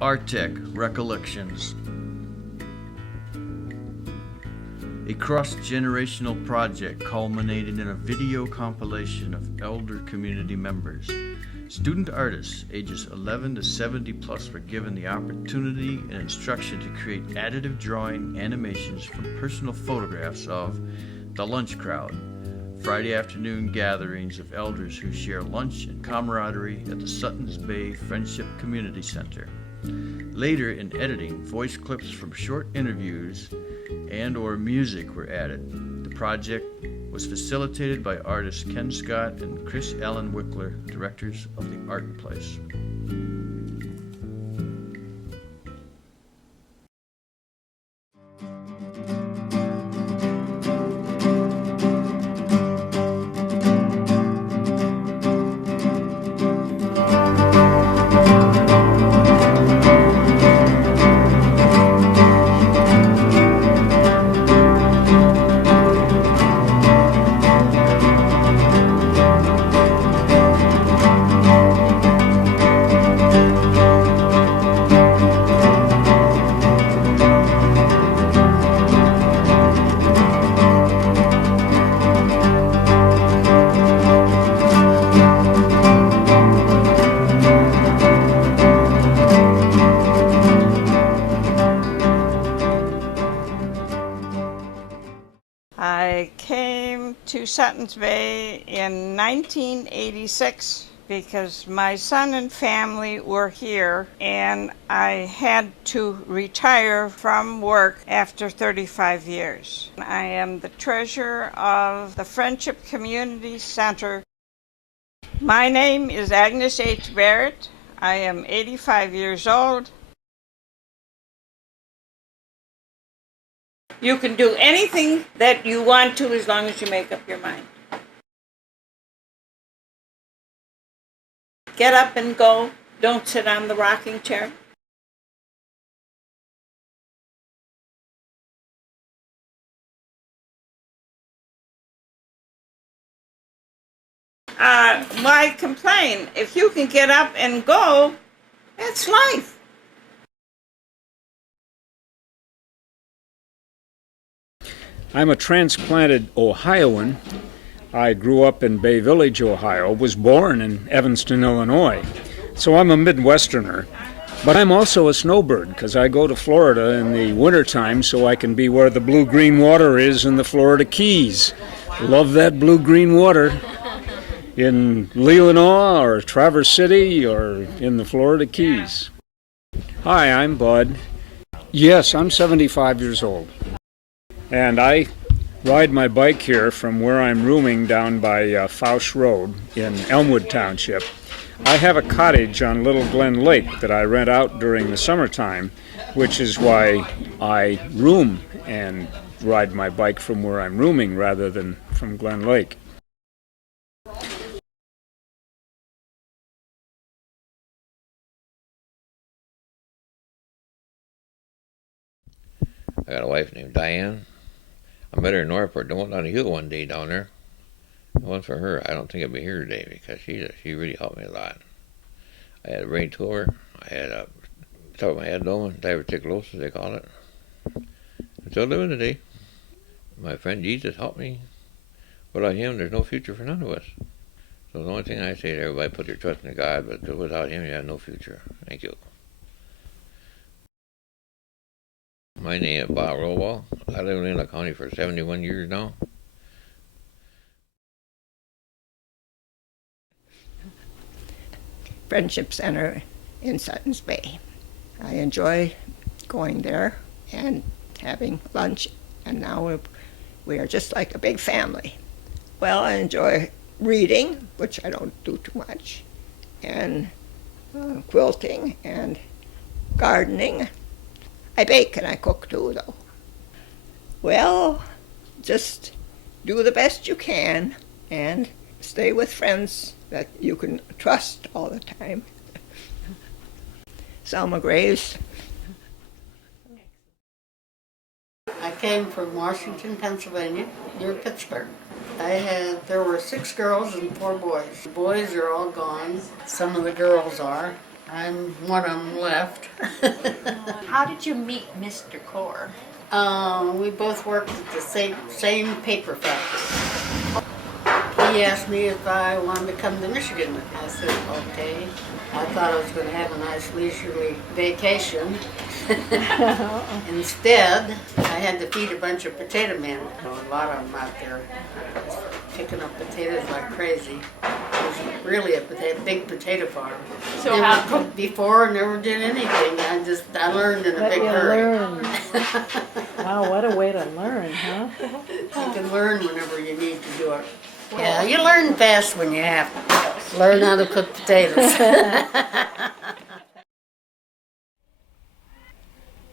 Artec Recollections. A cross-generational project culminated in a video compilation of elder community members. Student artists ages 11 to 70 plus were given the opportunity and instruction to create additive drawing animations from personal photographs of the lunch crowd, Friday afternoon gatherings of elders who share lunch and camaraderie at the Suttons Bay Friendship Community Center. Later in editing, voice clips from short interviews and/or music were added. The project was facilitated by artists Ken Scott and Chris Allen Wickler, directors of the Art Place. I came to Suttons Bay in 1986 because my son and family were here and I had to retire from work after 35 years. I am the treasurer of the Friendship Community Center. My name is Agnes H. Barrett. I am 85 years old. You can do anything that you want to as long as you make up your mind. Get up and go. Don't sit on the rocking chair. Why complain? If you can get up and go, that's life. I'm a transplanted Ohioan. I grew up in Bay Village, Ohio, was born in Evanston, Illinois. So I'm a Midwesterner. But I'm also a snowbird because I go to Florida in the wintertime so I can be where the blue-green water is in the Florida Keys. Love that blue-green water in Leelanau or Traverse City or in the Florida Keys. Hi, I'm Bud. Yes, I'm 75 years old. And I ride my bike here from where I'm rooming down by Fausch Road in Elmwood Township. I have a cottage on Little Glen Lake that I rent out during the summertime, which is why I room and ride my bike from where I'm rooming rather than from Glen Lake. I got a wife named Diane. I met her in Northport. I went down the hill one day down there. It wasn't for her, I don't think I'd be here today because she really helped me a lot. I had a brain tumor. I had a top of my head dome, diverticulosis they call it. I'm still living today. My friend Jesus helped me. Without him, there's no future for none of us. So the only thing I say to everybody, put your trust in God, but without him, you have no future. Thank you. My name is Bob Rowell. I live in Lehigh County for 71 years now. Friendship Center in Suttons Bay. I enjoy going there and having lunch, and now we are just like a big family. Well, I enjoy reading, which I don't do too much, and quilting and gardening. I bake and I cook too, though. Well, just do the best you can and stay with friends that you can trust all the time. Selma Graves. I came from Washington, Pennsylvania, near Pittsburgh. There were 6 girls and 4 boys. The boys are all gone. Some of the girls are. I'm one of them left. How did you meet Mr. Core? We both worked at the same paper factory. He asked me if I wanted to come to Michigan. I said, okay. I thought I was going to have a nice leisurely vacation. Instead, I had to feed a bunch of potato men. A lot of them out there picking up potatoes like crazy. It was really a big potato farm. So never how- cooked before, never did anything. I learned in a big hurry. Wow, what a way to learn, huh? You can learn whenever you need to do it. Yeah, you learn fast when you have to. Learn how to cook potatoes.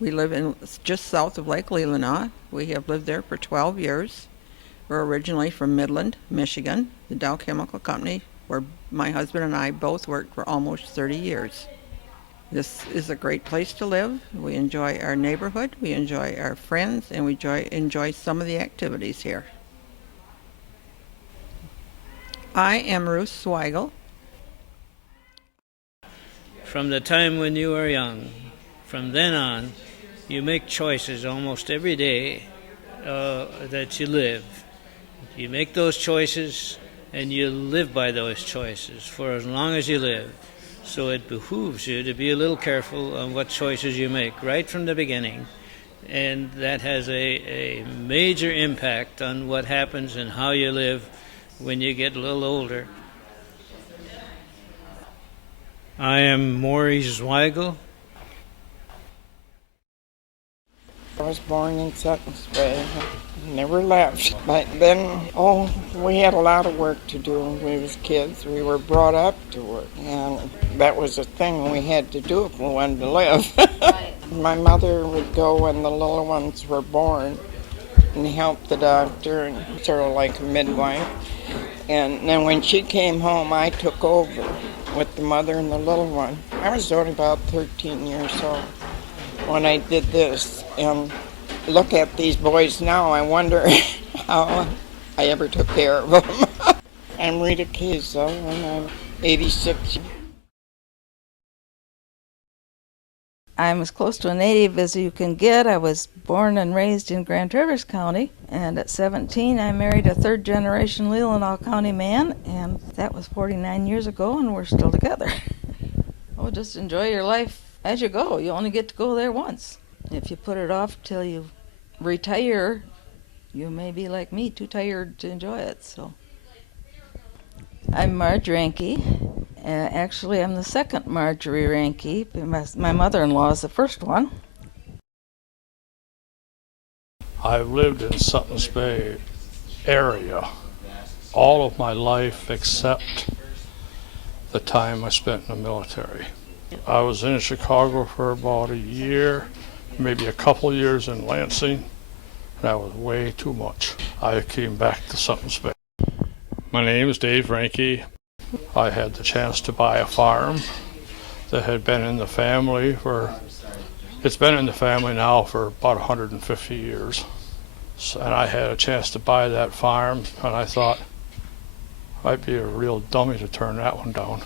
We live in just south of Lake Leelanau. We have lived there for 12 years. We're originally from Midland, Michigan, the Dow Chemical Company, where my husband and I both worked for almost 30 years. This is a great place to live. We enjoy our neighborhood, we enjoy our friends, and we enjoy some of the activities here. I am Ruth Zweigel. From the time when you were young, from then on, you make choices almost every day that you live. You make those choices and you live by those choices for as long as you live. So it behooves you to be a little careful on what choices you make right from the beginning. And that has a major impact on what happens and how you live when you get a little older. I am Maurice Zweigel. I was born in Suttons Bay. Never left. But then, we had a lot of work to do when we was kids. We were brought up to work, and that was a thing we had to do if we wanted to live. My mother would go when the little ones were born and help the doctor, and sort of like a midwife. And then when she came home, I took over with the mother and the little one. I was only about 13 years old when I did this. And look at these boys now, I wonder how I ever took care of them. I'm Rita Kazo, and I'm 86. I'm as close to a native as you can get. I was born and raised in Grand Traverse County, and at 17 I married a third-generation Leelanau County man, and that was 49 years ago, and we're still together. Oh, just enjoy your life as you go. You only get to go there once. If you put it off till you retire, you may be like me, too tired to enjoy it. So, I'm Marge Ranke. Actually, I'm the second Marjorie Ranke. My mother-in-law is the first one. I've lived in Suttons Bay area all of my life except the time I spent in the military. I was in Chicago for about a year, maybe a couple years in Lansing. That was way too much. I came back to Suttons Bay. My name is Dave Ranke. I had the chance to buy a farm that had been in the family it's been in the family now for about 150 years. And I had a chance to buy that farm, and I thought I'd be a real dummy to turn that one down.